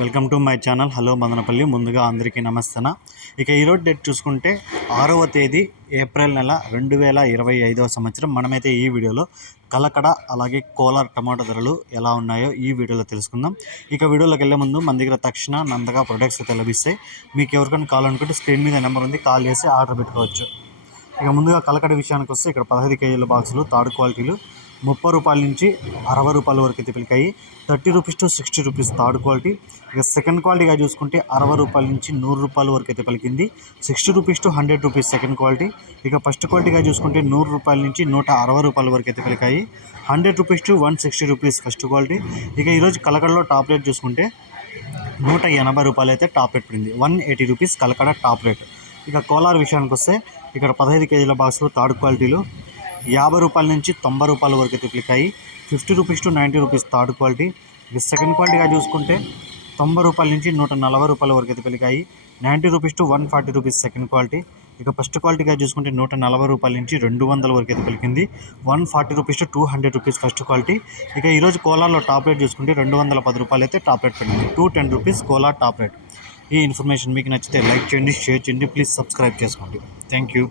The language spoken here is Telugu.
Welcome to my channel. Hello Madanapalle. ముందుగా అందరికీ నమస్తన. ఇక ఈరోజు డేట్ చూసుకుంటే ఆరవ తేదీ ఏప్రిల్ నెల రెండు వేల ఇరవై ఐదవ సంవత్సరం. మనమైతే ఈ వీడియోలో కలకడ అలాగే కోలార్ టమాటో ధరలు ఎలా ఉన్నాయో ఈ వీడియోలో తెలుసుకుందాం. ఇక వీడియోలోకి వెళ్ళే ముందు మన దగ్గర తక్షణ నందగా ప్రొడక్ట్స్ అయితే లభిస్తాయి. మీకు ఎవరికైనా కావాలనుకుంటే స్క్రీన్ మీద నెంబర్ ఉంది కాల్ చేసి ఆర్డర్ పెట్టుకోవచ్చు. ఇక ముందుగా కలకడ విషయానికి వస్తే ఇక్కడ పదహైదు కేజీల బాక్సులు థర్డ్ క్వాలిటీలు ముప్పై రూపాయల నుంచి అరవై రూపాయల వరకు అయితే పిలికాయి. Thirty rupees to sixty rupees third quality. ఇక సెకండ్ క్వాలిటీగా చూసుకుంటే అరవై రూపాయల నుంచి నూరు రూపాయల వరకు అయితే పలికింది. Sixty rupees to hundred rupees second quality. ఇక ఫస్ట్ క్వాలిటీగా చూసుకుంటే నూరు రూపాయల నుంచి నూట అరవై రూపాయల వరకు అయితే పలికాయి. Hundred rupees to one sixty rupees first quality. ఇక ఈరోజు కలకడలో టాప్ రేట్ చూసుకుంటే నూట ఎనభై రూపాయలు అయితే టాప్ రేట్ పడింది. One eighty rupees Kalakada top rate. ఇక కోలార్ విషయానికి వస్తే ఇక్కడ పదహైదు కేజీల బాక్సులు థర్డ్ క్వాలిటీలు. యాభై రూపాయల నుంచి తొంభై రూపాయల వరకు అయితే click fifty rupees to ninety rupees third quality. ఇక సెకండ్ క్వాలిటీగా చూసుకుంటే తొంభై రూపాయల నుంచి నూట నలభై రూపాయల వరకు అయితే పెరిగాయి ninety rupees to one forty rupees second quality. ఇక ఫస్ట్ క్వాలిటీగా చూసుకుంటే నూట నలభై రూపాయల నుంచి రెండు వందల వరకు అయితే పలికింది. One forty rupees to two hundred rupees first quality. ఇక ఈరోజు కోలార్లో టాప్ రేట్ చూసుకుంటే రెండు వందల పది రూపాయలు అయితే టాప్ రేట్ పెరిగింది two ten rupees Kolar top rate. ఈ ఇన్ఫర్మేషన్ మీకు నచ్చితే లైక్ చేయండి షేర్ చేయండి ప్లీజ్ సబ్స్క్రైబ్ చేసుకోండి. Thank you.